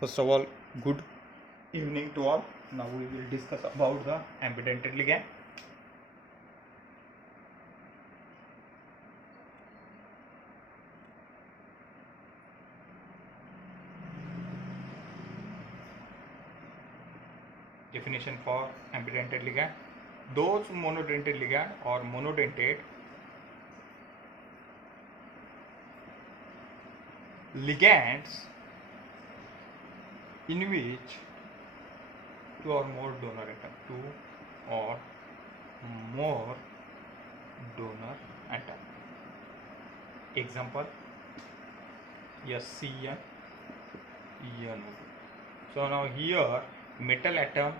First of all, good evening to all. Now we will discuss about the ambidentate ligand. Definition for ambidentate ligand: those monodentate ligand or monodentate ligands in which two or more donor atom. Example: SCN, ENO2. So now here metal atom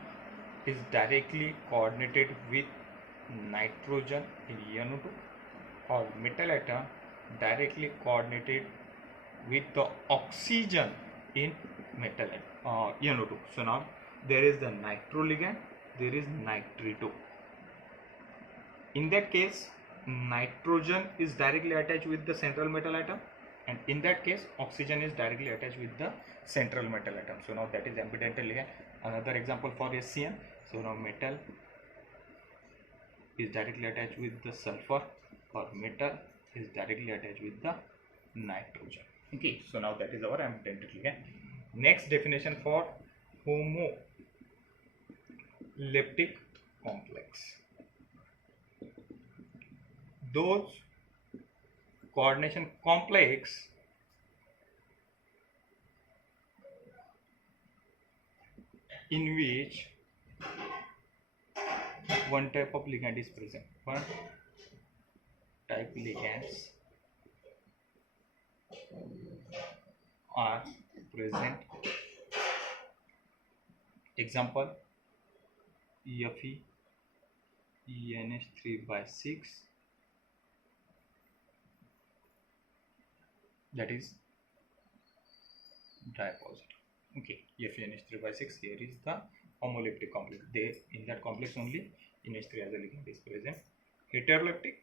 is directly coordinated with nitrogen in ENO2, or metal atom directly coordinated with the oxygen in metal ENO2. So now there is the nitro ligand, there is nitrito. In that case, nitrogen is directly attached with the central metal atom, and in that case oxygen is directly attached with the central metal atom. So now that is ambidentate ligand. Another example for SCN. So now metal is directly attached with the sulfur, or metal is directly attached with the nitrogen. Okay, so now that is our ambidentate ligand. Next definition for homoleptic complex: those coordination complex in which one type of ligand is present. One type ligands are present. Example: Fe, ENH3/6, that is dipositive. Okay, FeNH3/6, here is the homoleptic complex. In that complex only NH3 as a ligand is present. Heteroleptic: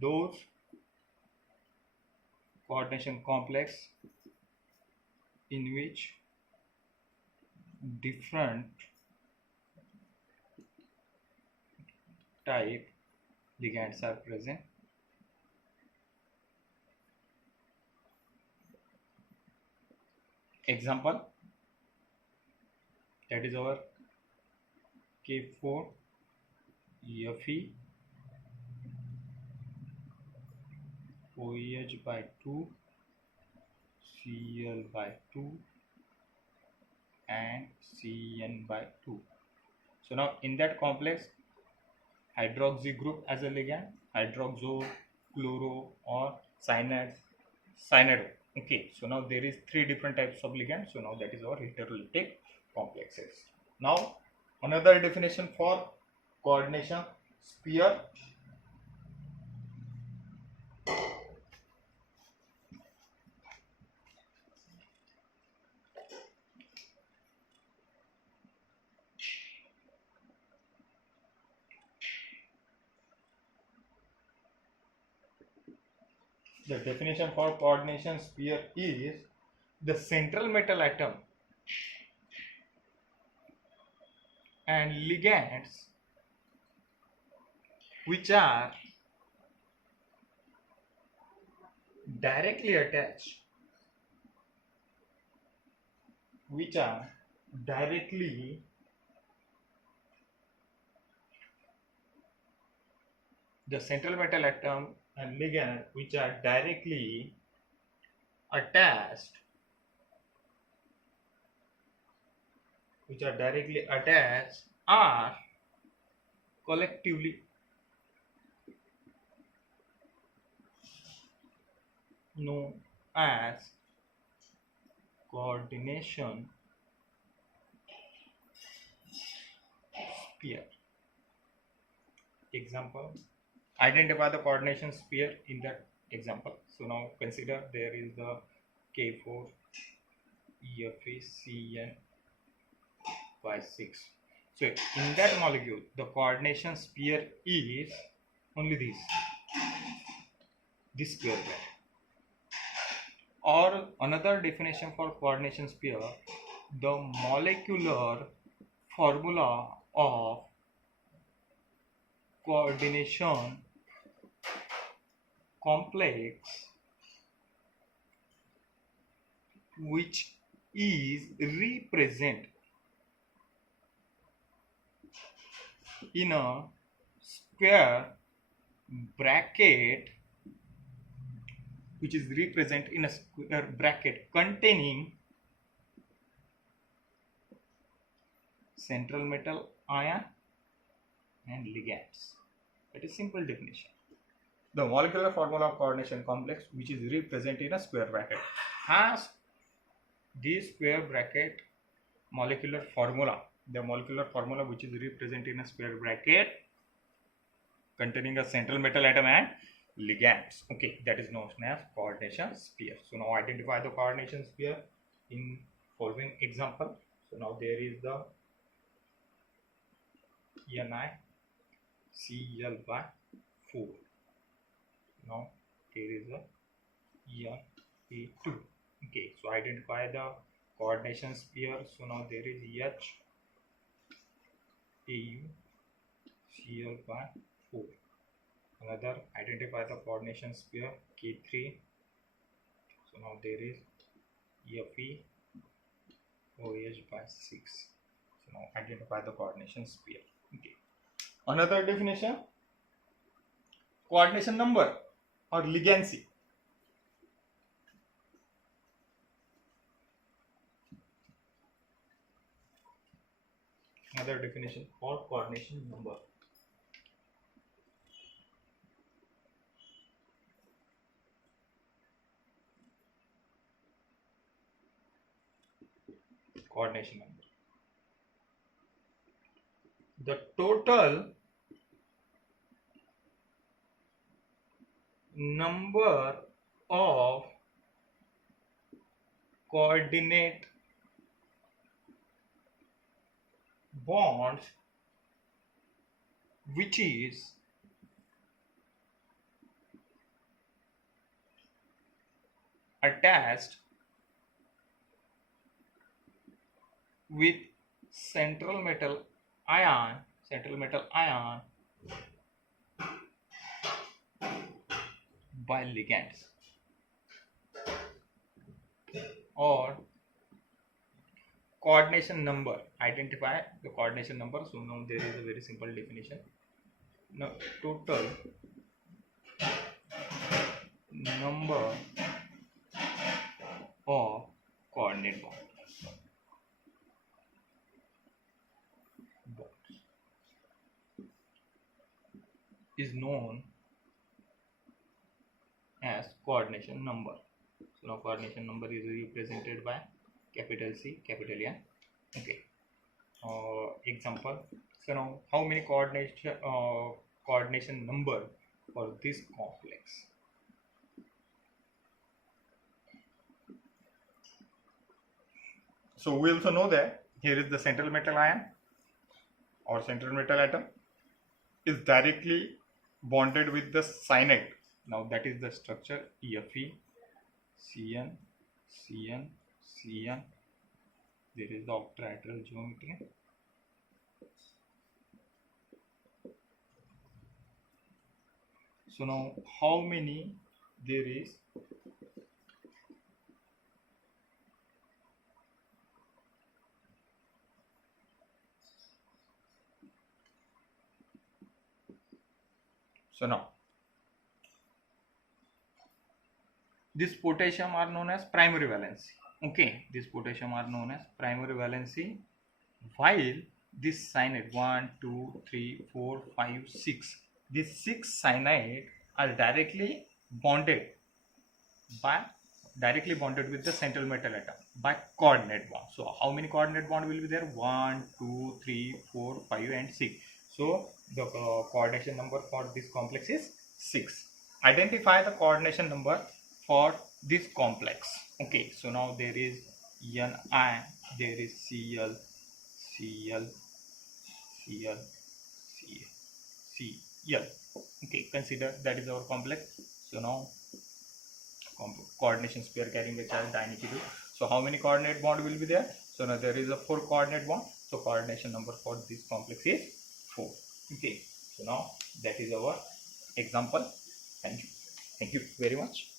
those coordination complex in which different type ligands are present. Example: that is our K4, Fe, OEH/2, Cl/2, and Cn/2. So now in that complex, hydroxy group as a ligand, hydroxo, chloro, or cyanide. Okay, so now there is three different types of ligands. So now that is our heterolytic complexes. Now another definition for coordination sphere: the definition for coordination sphere is the central metal atom and ligands which are directly attached the central metal atom and ligand which are directly attached are collectively known as coordination sphere. Example: identify the coordination sphere in that example. So now consider there is the K4, EFE, CN/6. So in that molecule, the coordination sphere is only this square bracket. Or another definition for coordination sphere, the molecular formula of coordination complex, which is represented in a square bracket, which is represented in a square bracket containing central metal ion and ligands. That is simple definition. The molecular formula of coordination complex, which is represented in a square bracket, has this square bracket molecular formula. The molecular formula which is represented in a square bracket containing a central metal atom and ligands. Okay, that is known as coordination sphere. So now identify the coordination sphere in following example. So now there is the NiCl by 4. Now here is a Na2. Okay, so identify the coordination sphere. So now there is HAuCl by 4. Another, identify the coordination sphere K3. So now there is FeOH by 6. So now identify the coordination sphere. Okay. Another definition, coordination number or ligancy. Another definition for coordination number. Coordination number. The total number of coordinate bonds which is attached with central metal ion by ligands, or coordination number. Identify the coordination number. So now there is a very simple definition. Now total number of coordinate bonds is known as coordination number. So now coordination number is represented by capital C, capital N. Okay. Example. So now how many coordination number for this complex? So we also know that here is the central metal ion or central metal atom is directly bonded with the cyanide. Now that is the structure Fe, Cn, Cn, Cn. There is the octahedral geometry. So now how many there is? So now this potassium are known as primary valency. Okay, this potassium are known as primary valency, while this cyanide 1, 2, 3, 4, 5, 6. These 6 cyanide are directly bonded with the central metal atom by coordinate bond. So how many coordinate bond will be there? 1, 2, 3, 4, 5 and 6. So the coordination number for this complex is 6. Identify the coordination number for this complex. Okay, so now there is Ni, there is Cl, Cl, Cl, Cl. Okay, consider that is our complex. So now coordination pair carrying a charge dinegative. So how many coordinate bond will be there? So now there is a 4 coordinate bond. So coordination number for this complex is 4. Okay. So now that is our example. Thank you very much.